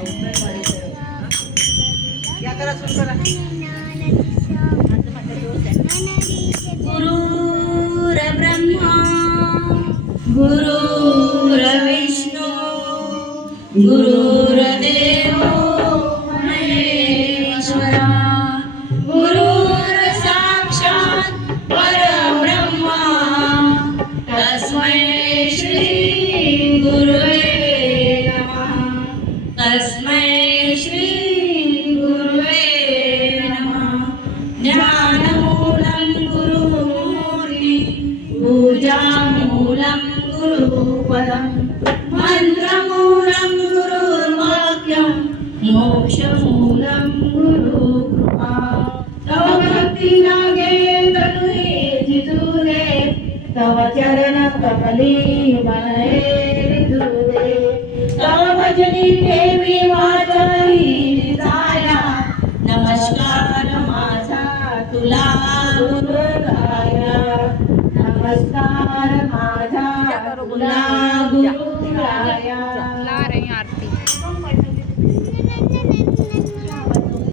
या करा सुरू करा. गुरुर्ब्रह्मा गुरुर्विष्णू गुरुर्देवो महेश्वरा गुरुर्साक्षात् परब्रह्मा तस्मै श्री गुरुवे नमः. तस्मै श्री गुरुवे नमः. ज्ञानमूलं गुरुमूर्ति पूजामूलं गुरुपदं मन्त्रमूलं गुरुर्वाक्यं मोक्षमूलं गुरुकृपा. तव भक्ति लागे तनुहे जितुरे तव चरण कमली मनये रितुरे. तव भजनी ठेवी वाचाही जाया नमस्कार माझा तुला गुरुराया. नमस्कार माझा तुला गुरुराया. ला रही आरती